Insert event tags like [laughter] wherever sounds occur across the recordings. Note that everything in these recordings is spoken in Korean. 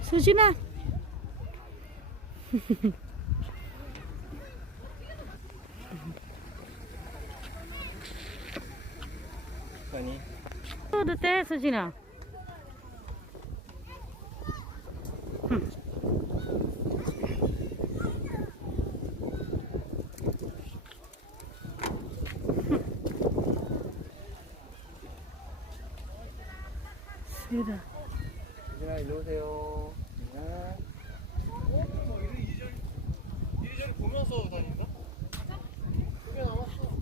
수진아. 아니 떠도 돼, 수진아. 쓰다. 유진아 일로 오세요 유진아 이리저리 보면서 다닌다? 꽤 남았어.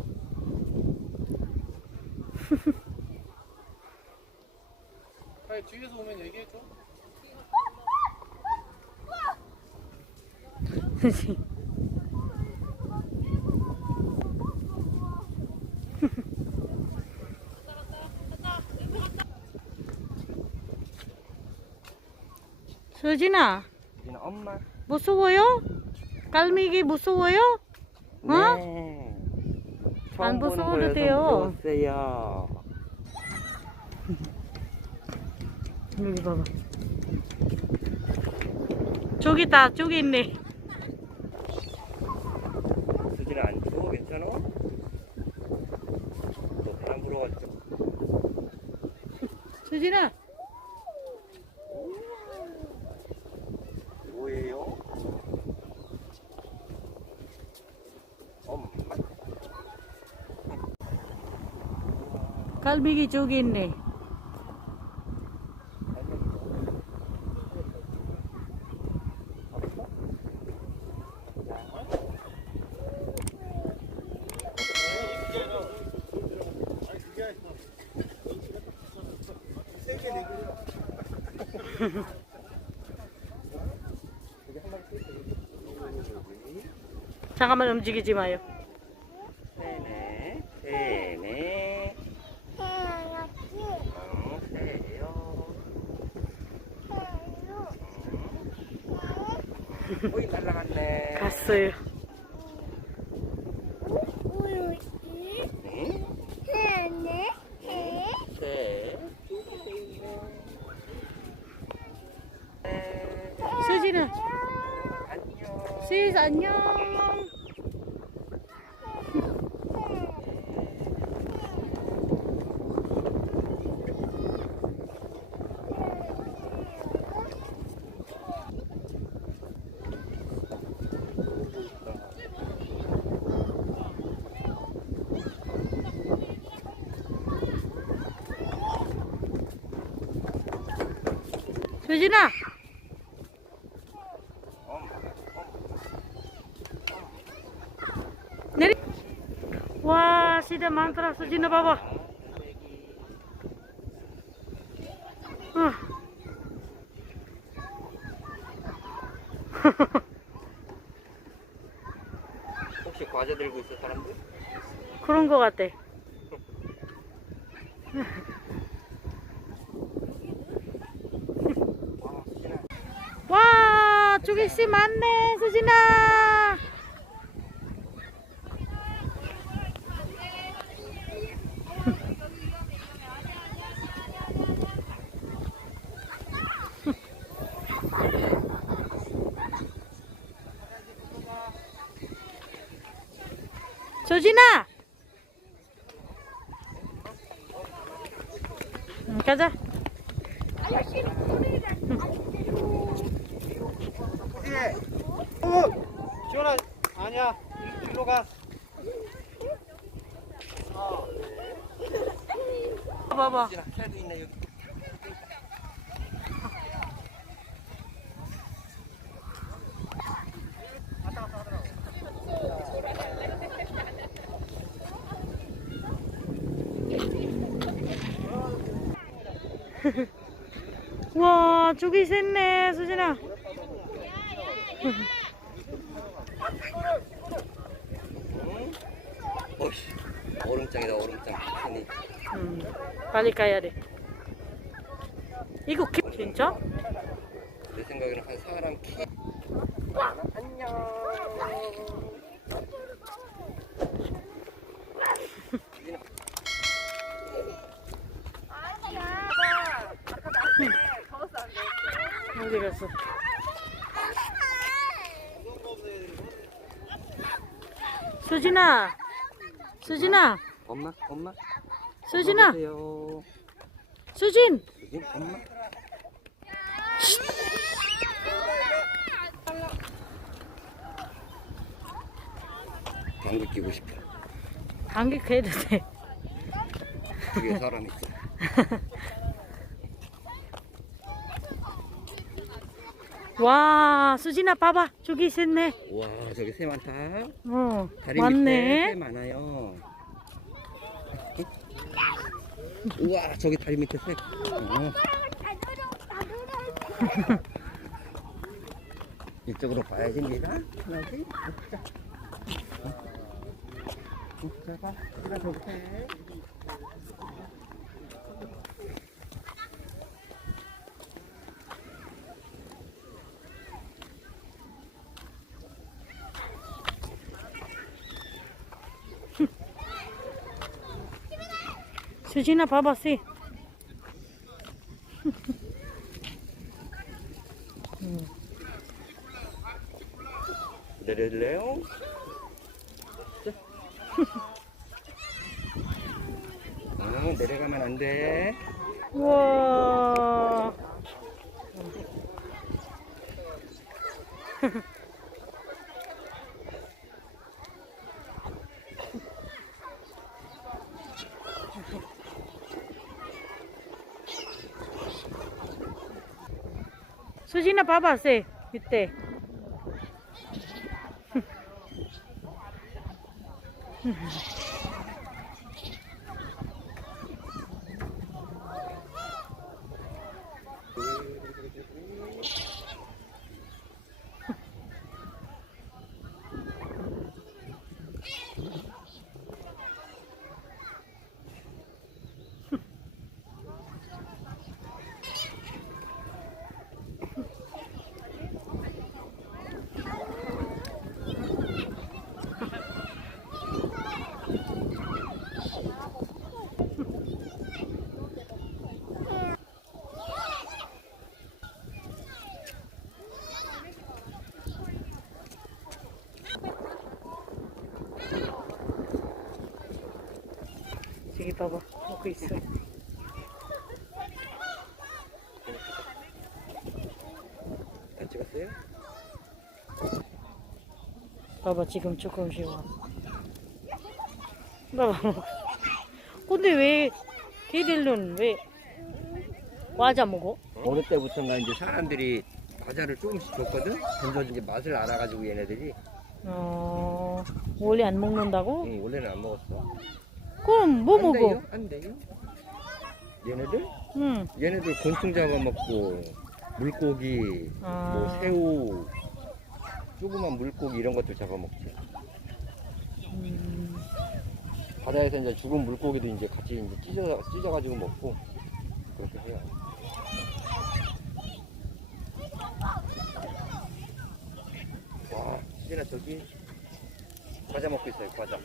뒤에서 오면 얘기해줘. 수진. 수진아, 유진아 엄마 무서워요? 깔미기 무서워요? 어? 네 안 무서워도 돼요. 무서웠어요 여기 봐봐. 저기 있다, 저기 있네. 수진아 안 추워 괜찮아? 너 바람 불어가지고 [laughs] 수진아, 뭐예요? 엄마 깔미기 저기 있네. [laughs] 잠깐만 움직이지 마요. 네네 네네 어, 어이 날라갔네 갔어요. 네. 수진아, 안녕 수진 안녕. 수진아, 내리. 와, 시대 많더라. 수진아 봐봐. 어. [laughs] 혹시 과자 들고 있어 사람들? 그런 거 같아. [laughs] 와 수진아 와, 저기 씨 많네, 수진아. 조진아. 응, 가자. 어! 지원아, 아니야. 일- 일로 가. 봐봐. 수진아 새도 있네 여기 [laughs] 와, 저기 샜네, 수진아. 어이씨 얼음장이다 얼음장 음, 빨리 가야 돼. 이거 개, 진짜? 내 생각에는 한 사람 키 안녕 어디 갔어? 수진아, 수진아, 엄마 엄마. 수진아, 수진. 여기 엄마. 방귀 끼고 싶어 감기 해도 돼. 뒤에 사람 있어 와, 수진아 봐봐. 저기 있었네. 와 저기 새 많다 어, 다리 밑에 새 맞네. 많아요 우와 저기 다리 밑에 새 어. 이쪽으로 봐야지 니가 여기 자 자가 니가 저기 새 수진아 봐봐, 씨. 내릴래요? 어, 내려가면 안 돼. 우와. [laughs] 수진아 봐봐, 쎄. 이때. 저기 봐봐. 먹고 있어. 다 찍었어요? 봐봐 지금 조금씩 와. 봐봐. 근데 왜 걔들은 왜 과자 먹어? 어느 때부터인가 이제 사람들이 과자를 조금씩 줬거든? 점점 이제 맛을 알아가지고 얘네들이 어 원래 안 먹는다고? 응, 원래는 안 먹었어. 그럼 뭐 안 먹어? 돼요? 안 돼요? 얘네들? 응. 얘네들 곤충 잡아먹고 물고기, 아. 뭐 새우, 조그만 물고기 이런 것들 잡아먹지. 음, 바다에서 이제 죽은 물고기도 이제 같이 이제 찢어 찢어가지고 먹고 그렇게 해요. 와, 시진아 저기 과자 먹고 있어요. 과자.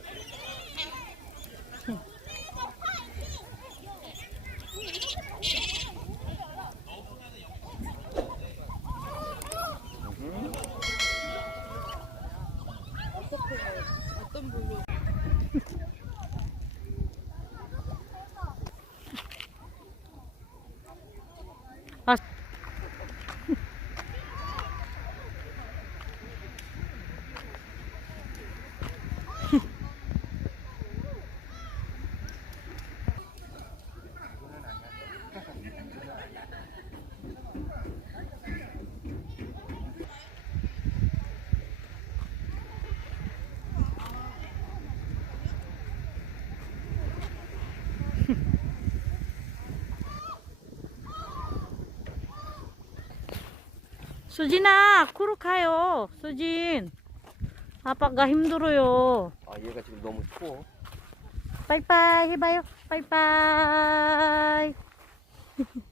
수진아, 쿠루 가요. 수진. 아빠가 힘들어요. 아 얘가 지금 너무 추워. 빠이빠이 해봐요. 빠이빠이. [laughs]